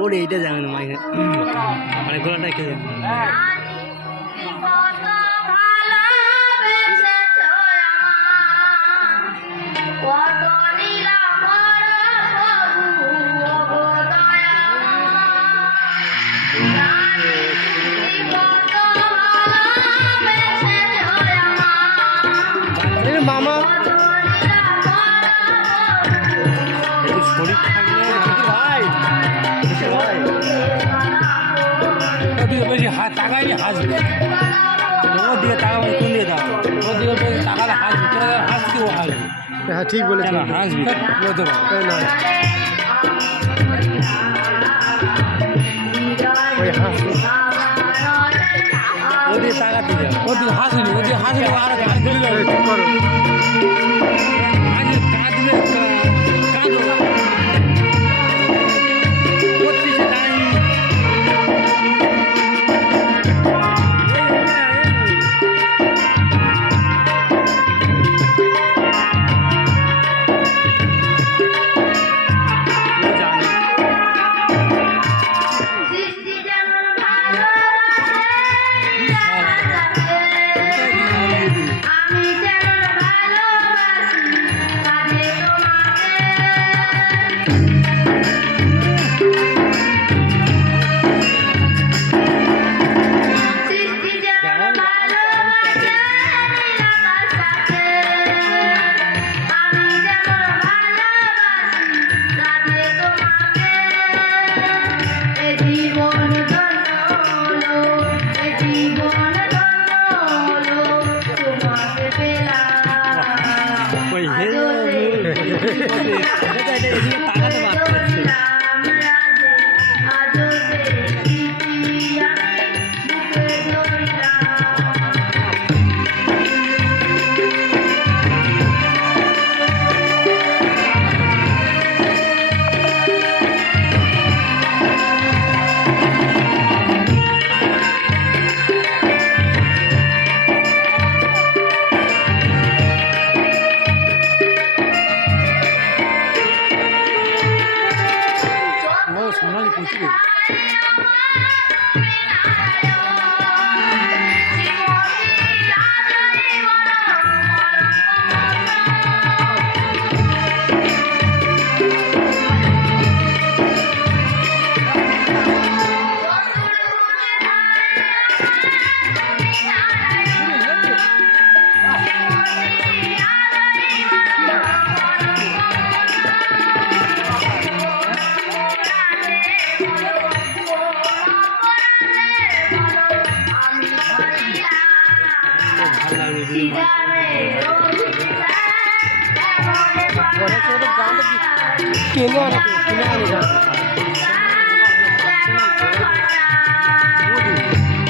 ওর এইটা জানে না মাইনে মানে গোলাটা কে জানে মামা শরীর থাকলে ভাই বেশি হাত তাকাইনি হাসবে ওর দিকে তাকাবে কোন দিকে দাও ওর দিকে তাকালে হাসবে তোরা হাসবি ও হাসবে হ্যাঁ ঠিক বলেছি হাসবি বলতে পারো না ওই হাসবে ওদিকে তাকাতে যাও ওদিকে হাসিনি ওদিকে হাসিনি আর চুপ করো সোনালি পুষবে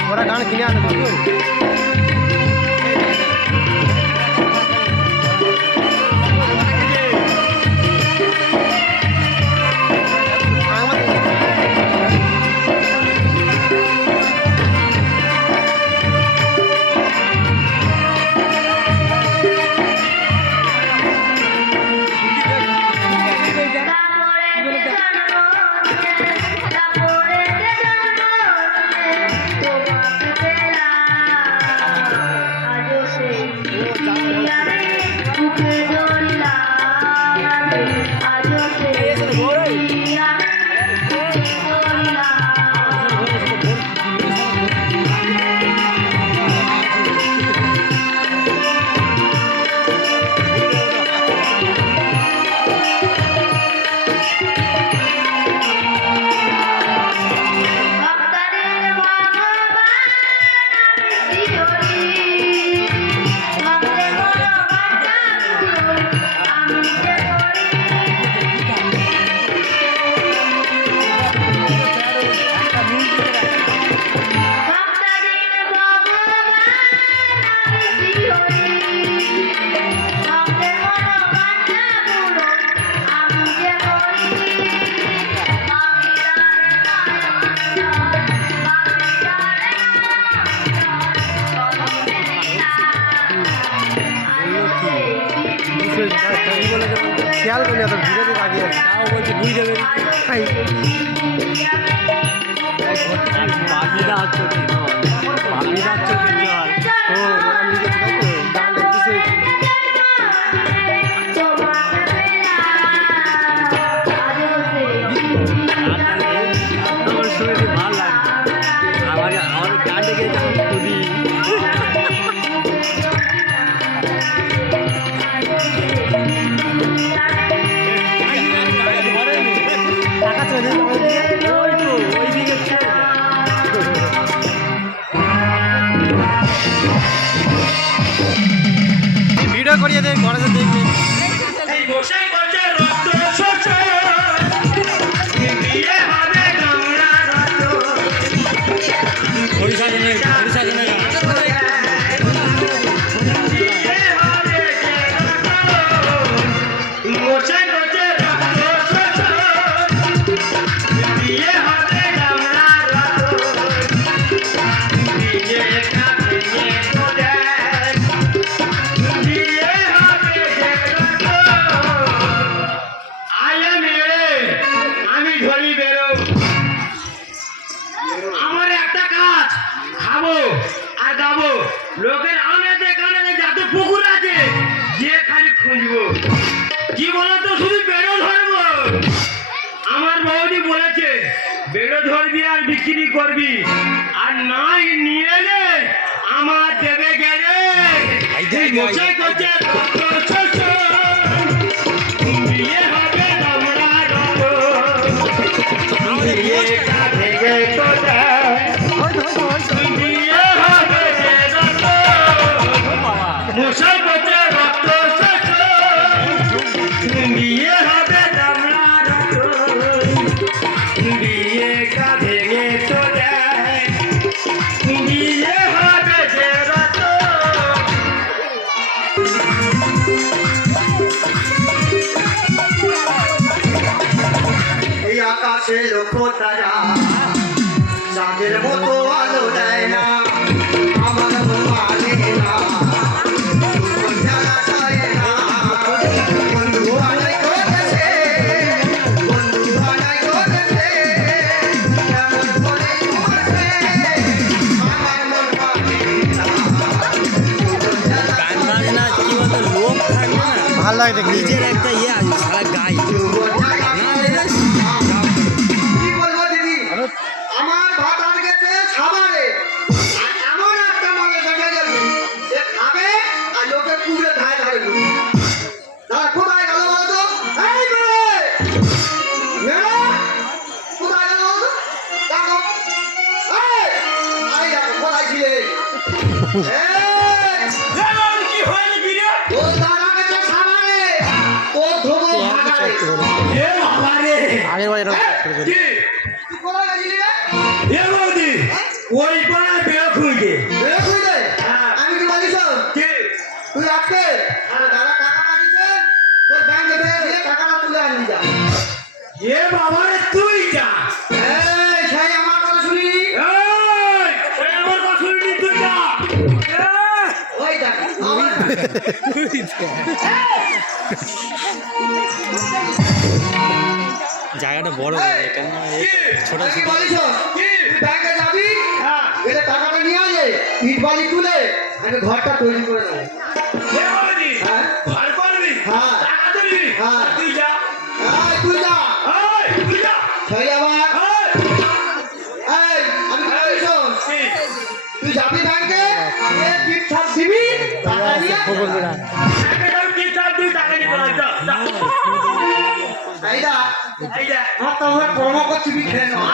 ওরা গান কিনে আনে বাকি আছে তাও বলছে বুঝ যাবে বাকিটা হচ্ছে বাকিটা হচ্ছে ও ভিডিও করিয়ে দেয় ঘরে দেখবে আমার একটা কাজ খাবো আর গাবো লোকের আনাতে কানাতে যত পুকুর আছে যে খালি খুঁজবো কি বলতো শুধু বেড়ো ধরবো আমার বৌদি বলেছে বেড়ো ধরবি আর বিক্রি করবি আর নাই নিয়ে এলে আমার দেবে গেলে মশাই করছে বিয়ে হবে আমরা মশাই করছে রক্ত বিয়ে হবে বিয়েটা ভেঙে তো দেয় বিয়ে হবে যে রক্ত এই আকাশে লক্ষ্য তারা চাঁদের মতো আলো দেয় না আমার মন মানে না জানা যায় না বন্ধু আনাই করেছে কেমন করে ঘুমাচ্ছে আমার মন মানে না গান বাজনা কি বলতো লোক থাকবে না ভালো লাগে নিজের একটা ইয়ে আছে সারা গাই কি বলবো দিদি আমার ভাত আটকে গেছে খাবারে আর এমন একটা মানুষ দেখা যাবে যে খাবে আর লোকে কুড়ে ধায় ধারে দাদা কোথায় গেল বলতো এই মেয়ে কোথায় গেল বলতো দেখো এই দেখো কোথায় ছিলে কি হয়নি কি রে ও দাদা গেছে খাবারে ও ধোবো ভাগারে এ বাবা রে আগে ভাই এরকম কি তুই কোথায় গেছিলি রে এ বৌদি ওই পাড়া বেড়া খুঁজে বেরো খুঁজে হ্যাঁ। আমি কি বলিস কি তুই আজকে দাদা টাকা পাঠিয়েছে তোর ব্যাংকে ফেলে দিয়ে টাকাটা তুলে আনবি যা এ বাবা রে তুই যা এই সেই আমার কথা শুনি এই আমার কথা শুনবি তুই যা ওই দেখ আমার জায়গাটা বড় এখানে ছোট কি বলিস কি তুই ব্যাংকে যাবি হ্যাঁ এলে টাকাটা নিয়ে আসে ইট বালি তুলে আমি ঘরটা তৈরি করে দেবো এ বৌদি হ্যাঁ ঘর করবি হ্যাঁ। টাকা দিবি হ্যাঁ। তুই যা এই তুই যা এই তুই যা সেই আবার এই এই আমি কি বলিস কি তুই যাবি ব্যাংকে এ টিপ ছাপ দিবি টাকা নিয়ে টাকা দাও কি চাই তুই টাকা নিতে না যা যা এইটা এই যা আমার তো আমরা কর্ম করছি খেয়ে নেওয়া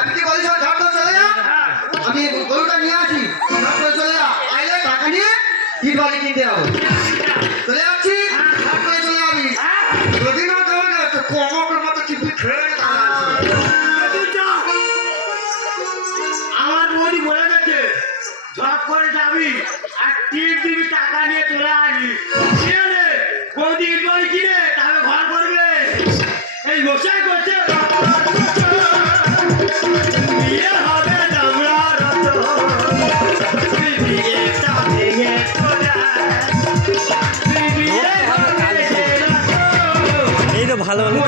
আমি কি বলিস ঝাড় করে চলে যা আমি গরুটা নিয়ে আসি ঝাড় করে চলে যা আইলে টাকা নিয়ে ইট বালি কিনতে যাবো চলে যাচ্ছি ঝাড় করে চলে যাবি যদি না যাবে না তো কর্মকের মতো চিপি খেয়ে টাকা আসবে আমার বৌদি বলে গেছে ঝট করে যাবি আর টিপ দিবি টাকা নিয়ে চলে আসবি বৌদি ইট বাড়ি কিনে তাহলে ঘর করবে এই মশাই করছে বিয়ে হবে দামড়া রত বিয়েটা ভেঙে চলে ভালো ভালো